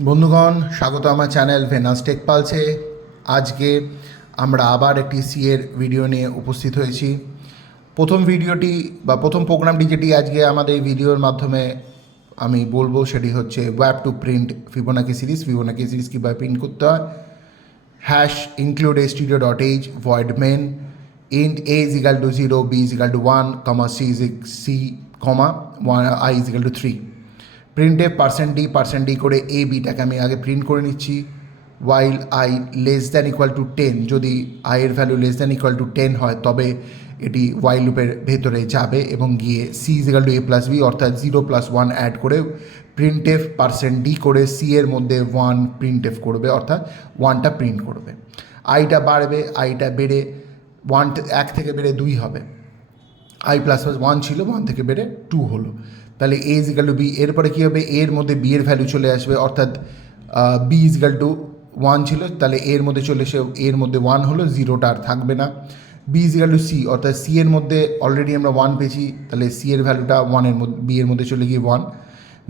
বন্ধুগণ, স্বাগত আমার চ্যানেল ভেনাস টেক পালসে। আজকে আমরা আবার একটি সি এর ভিডিও নিয়ে উপস্থিত হয়েছি। প্রথম ভিডিওটি বা প্রথম প্রোগ্রামটি যেটি আজকে আমাদের এই ভিডিওর মাধ্যমে আমি বলবো সেটি হচ্ছে web to print Fibonacci series. Fibonacci series কীভাবে প্রিন্ট করতে হয়। Hash include studio.h void main int a is equal to 0, b is equal to 1, comma c, comma 1, i is equal to 3। প্রিন্টে % d করে এ বিটাকে আমি আগে প্রিন্ট করে নিচ্ছি। While I less than equal to 10, যদি I এর value less than equal to 10 হয় তবে এটি ওয়াইল লুপের ভেতরে যাবে এবং গিয়ে C is equal to a plus B অর্থাৎ 0+1 অ্যাড করে প্রিন্টএফ % d করে সি এর মধ্যে 1 প্রিন্টএফ করবে, অর্থাৎ 1টা প্রিন্ট করবে। আইটা বাড়বে, আইটা বেড়ে 1 থেকে বেড়ে 2 হবে। আই প্লাস প্লাস 1 ছিল, 1 থেকে বেড়ে 2 হলো। তাহলে এ ইজ ইকাল টু বি, এরপরে কী হবে, এর মধ্যে বি এর ভ্যালু চলে আসবে, অর্থাৎ বি ইজ ইকাল টু 1 ছিল, তাহলে এর মধ্যে চলে এসে এর মধ্যে 1 হলো, 0টা আর থাকবে না। B is equal to C, অর্থাৎ সি এর মধ্যে অলরেডি আমরা 1 পেয়েছি, তাহলে সি এর ভ্যালুটা 1 এর মধ্যে বি এর মধ্যে চলে গিয়ে 1।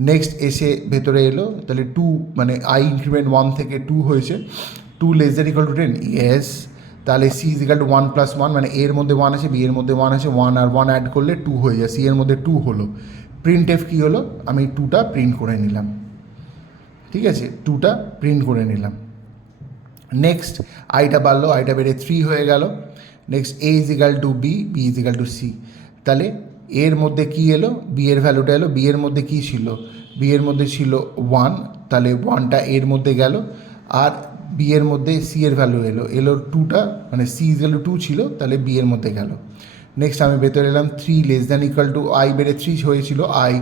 নেক্সট এসে ভেতরে এলো, তাহলে 2 মানে আই ইনক্রিমেন্ট 1 থেকে 2 হয়েছে। 2 less than equal to 10, yes. তাহলে সি ইজ ইকাল টু 1+1, মানে এর মধ্যে 1 আছে, বি এর মধ্যে 1 আছে, 1 আর 1 অ্যাড করলে 2 হয়ে যায়, সি এর মধ্যে 2 হলো। প্রিন্ট এফ কী হলো, আমি 2টা প্রিন্ট করে নিলাম, ঠিক আছে, 2টা প্রিন্ট করে নিলাম। নেক্সট আইটা বাড়লো, আইটা বেড়ে 3 হয়ে গেল। Next A is equal to B, B is equal to C. তাহলে এর মধ্যে কী এলো, বি এর ভ্যালুটা এলো, বি এর মধ্যে কী ছিল, বি এর মধ্যে ছিল 1, তাহলে 1টা এর মধ্যে গেল, আর বি এর মধ্যে সি এর ভ্যালু এলো 2টা, মানে সি ইজ ইকাল টু 2 ছিল, তাহলে বি এর মধ্যে গেল। নেক্সট আমি ভেতরে এলাম, 3 less than equal to, I বেড়ে 3 হয়েছিল, I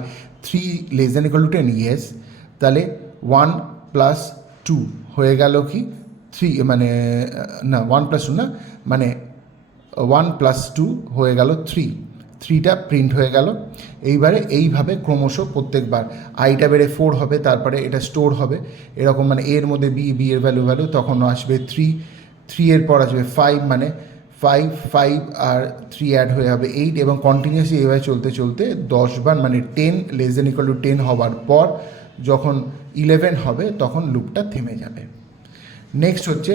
3 less than equal to 10, yes. তাহলে 1+2 হয়ে গেল কি 3, মানে না 1+2 না, মানে 1+2 হয়ে গেল 3টা প্রিন্ট হয়ে গেল। এইবারে এইভাবে ক্রমশ প্রত্যেকবার আইটা বেড়ে 4 হবে, তারপরে এটা স্টোর হবে এরকম, মানে এর মধ্যে বি এর ভ্যালু তখন আসবে 3 এর পর আসবে 5, মানে 5 আর 3 অ্যাড হয়ে হবে 8, এবং কন্টিনিউয়াসলি এইভাবে চলতে চলতে 10 বার, মানে 10 লেস দেন ইকুয়াল টু 10 হওয়ার পর যখন 11 হবে তখন লুপটা থেমে যাবে। নেক্সট হচ্ছে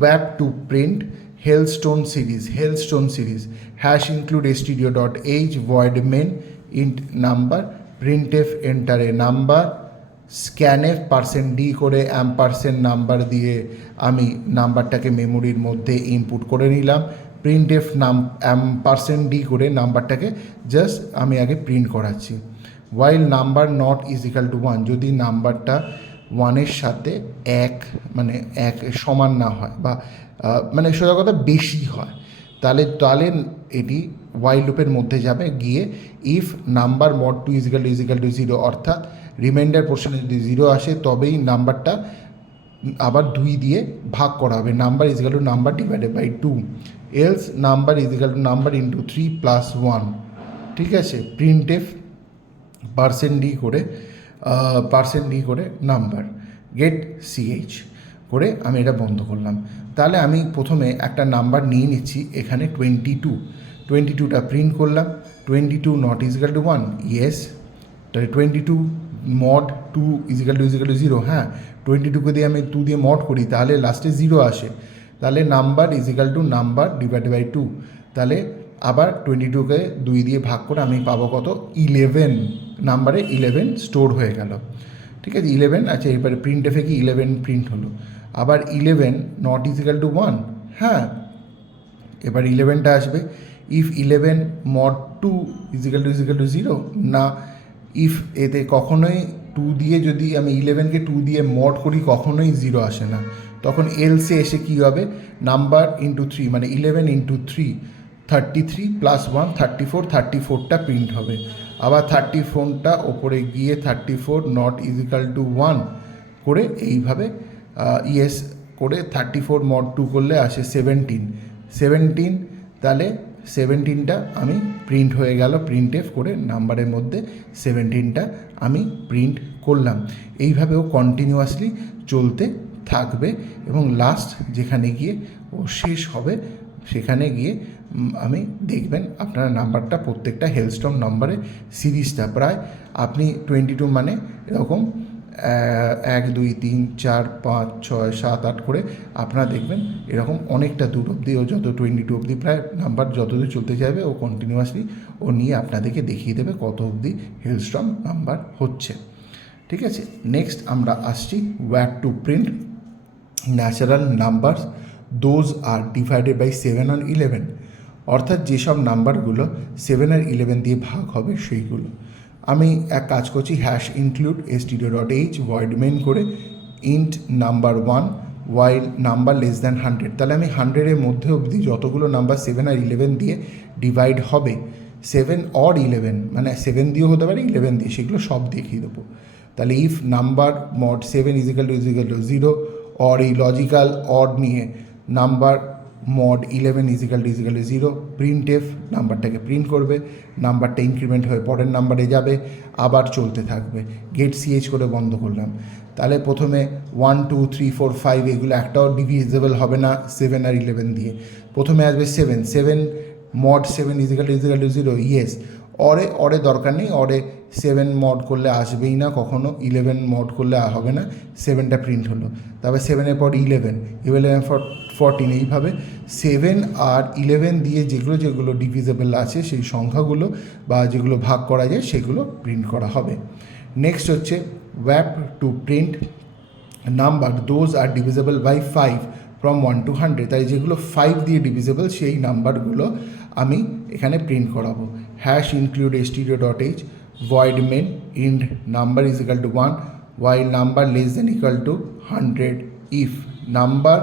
web to print hailstone series. Hash include studio.h void main int number printf enter a number scanf % d করে অ্যাম্পারসেন্ট নাম্বার দিয়ে আমি নাম্বারটাকে মেমোরির মধ্যে ইনপুট করে নিলাম। প্রিন্টএফ % d করে নাম্বারটাকে জাস্ট আমি আগে প্রিন্ট করাচ্ছি। While number not is equal to 1, যদি নাম্বারটা 1-এর সাথে মানে এক সমান না হয়, বা মানে সোজা কথা বেশি হয়, তাহলে এটি ওয়াইল লুপের মধ্যে যাবে, গিয়ে if number mod 2 is equal two 0, অর্থাৎ রিমাইন্ডার পোর্শনে যদি 0 আসে তবেই নাম্বারটা আবার 2 দিয়ে ভাগ করা হবে, number is equal to number divided by 2, else number is equal to number into 3 + 1, ঠিক আছে। প্রিন্টএফ % d করে নাম্বার গেট ch করে আমি এটা বন্ধ করলাম। তাহলে আমি প্রথমে একটা নাম্বার নিয়ে নিচ্ছি, এখানে 22টা প্রিন্ট করলাম। 22 not is equal to 1, yes. তাহলে 22 মড 2 ইজ ইকাল টু 0, হ্যাঁ। 22কে দিয়ে আমি 2 দিয়ে মড করি, তাহলে লাস্টে 0 আসে, তাহলে number is equal to number divided by 2, তাহলে আবার 22কে 2 দিয়ে ভাগ করে আমি পাবো কত, 11, নাম্বারে 11 স্টোর হয়ে গেল, ঠিক আছে। 11, আচ্ছা, এবারে প্রিন্ট এফে কি 11 প্রিন্ট হলো। আবার 11 নট ইজ ইকাল টু 1, হ্যাঁ। এবার 11টা আসবে, if 11 mod 2 is equal two 0, না, ইফ এতে কখনোই 2 দিয়ে যদি আমি 11কে 2 দিয়ে মড করি কখনোই 0 আসে না, তখন এলসে এসে কী হবে, নাম্বার ইন্টু 3, মানে 11 ইন্টু 3 33 + 1 34টা প্রিন্ট হবে। আবার 34টা ওপরে গিয়ে 34 নট ইজ ইকাল টু 1 করে এইভাবে ইয়েস করে 34 মড 2 করলে আসে 17, তাহলে 17টা আমি প্রিন্ট হয়ে গেল, প্রিন্টএফ করে নাম্বারের মধ্যে 17টা আমি প্রিন্ট করলাম। এইভাবেও কন্টিনিউয়াসলি চলতে থাকবে এবং লাস্ট যেখানে গিয়ে ও শেষ হবে সেখানে গিয়ে আমি দেখবেন আপনারা নাম্বারটা প্রত্যেকটা হেলস্টোন নাম্বারে সিরিজটা প্রায় আপনি 22 মানে এরকম 1 2 3 4 5 6 7 8 করে আপনারা দেখবেন এরকম অনেকটা দূর অবধি ও যত 22 অবধি প্রায় নাম্বার যতদূর চলতে যাবে ও কন্টিনিউয়াসলি ও নিয়ে আপনাদেরকে দেখিয়ে দেবে কত অবধি হেলস্ট্রম নাম্বার হচ্ছে। ঠিক আছে, নেক্সট আমরা আসছি way to print natural number those are divided by 7 আর 11, অর্থাৎ যেসব নাম্বারগুলো 7 আর 11 দিয়ে ভাগ হবে সেইগুলো। আমি এক কাজ করছি, hash include stdio.h void main করে int number 1 while number less than 100, তাহলে আমি 100-এর মধ্যে অবধি যতগুলো নাম্বার 7 আর 11 দিয়ে ডিভাইড হবে, 7 অর 11 মানে 7 দিয়েও হতে পারে 11 দিয়ে, সেগুলো সব দেখিয়ে দেবো। তাহলে if number mod 7 is equal to 0 or এই লজিক্যাল অড নিয়ে number mod 11 is equal to 0, printf নাম্বারটাকে প্রিন্ট করবে, নাম্বারটা ইনক্রিমেন্ট হয়ে পরের নাম্বারে যাবে, আবার চলতে থাকবে। গেট সিএইচ করে বন্ধ করলাম। তাহলে প্রথমে 1 2 3 4 5 এগুলো একটাও ডিভিজেবল হবে না 7 আর 11 দিয়ে। প্রথমে আসবে 7 মড 7 ইজিক্যাল টু 0, ইয়েস। অরে দরকার নেই, অরে 7 মড করলে আসবেই না কখনো, 11 মড করলে হবে না, 7টা প্রিন্ট হলো। তারপর 7-এর পর 11 ফর 14, এইভাবে 7 আর 11 দিয়ে যেগুলো ডিভিজেবল আছে সেই সংখ্যাগুলো বা যেগুলো ভাগ করা যায় সেগুলো প্রিন্ট করা হবে। নেক্সট হচ্ছে ওয়্যাপ to print number those are divisible by 5 from 1 to 100, তাই যেগুলো 5 দিয়ে ডিভিজেবল সেই নাম্বারগুলো আমি এখানে প্রিন্ট করাবো। Hash include stdio.h void main int number is equal to 1 while number less than equal to 100 if number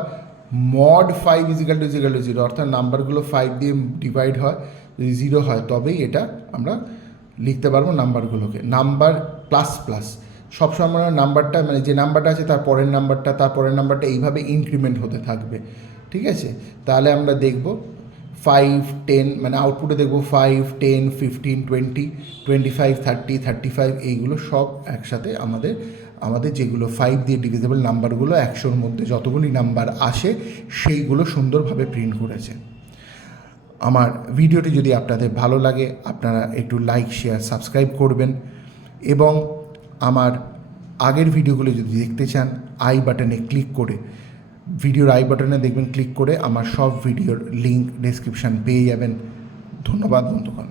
mod 5 is equal to 0, অর্থাৎ নাম্বারগুলো 5 দিয়ে ডিভাইড হয়, যদি 0 হয় তবেই এটা আমরা লিখতে পারবো নাম্বারগুলোকে। নাম্বার প্লাস প্লাস সবসময় নাম্বারটা মানে যে নাম্বারটা আছে তার পরের নাম্বারটা এইভাবে ইনক্রিমেন্ট হতে থাকবে। ঠিক আছে, তাহলে আমরা দেখব 5 10 মানে আউটপুটে দেখব 5 10 15 20 25 30 35 এইগুলো সব একসাথে আমাদের যেগুলো 5 দিয়ে ডিভিজেবল নাম্বারগুলো 100-র মধ্যে যতগুলি নাম্বার আসে সেইগুলো সুন্দরভাবে প্রিন্ট করেছে। আমার ভিডিওটি যদি আপনাদের ভালো লাগে আপনারা একটু লাইক শেয়ার সাবস্ক্রাইব করবেন, এবং আমার আগের ভিডিওগুলো যদি দেখতে চান আই বাটনে ক্লিক করে ভিডিওর আই বাটনে দেখবেন, ক্লিক করে আমার সব ভিডিওর লিঙ্ক ডেসক্রিপশান পেয়ে যাবেন। ধন্যবাদ বন্ধুগণ।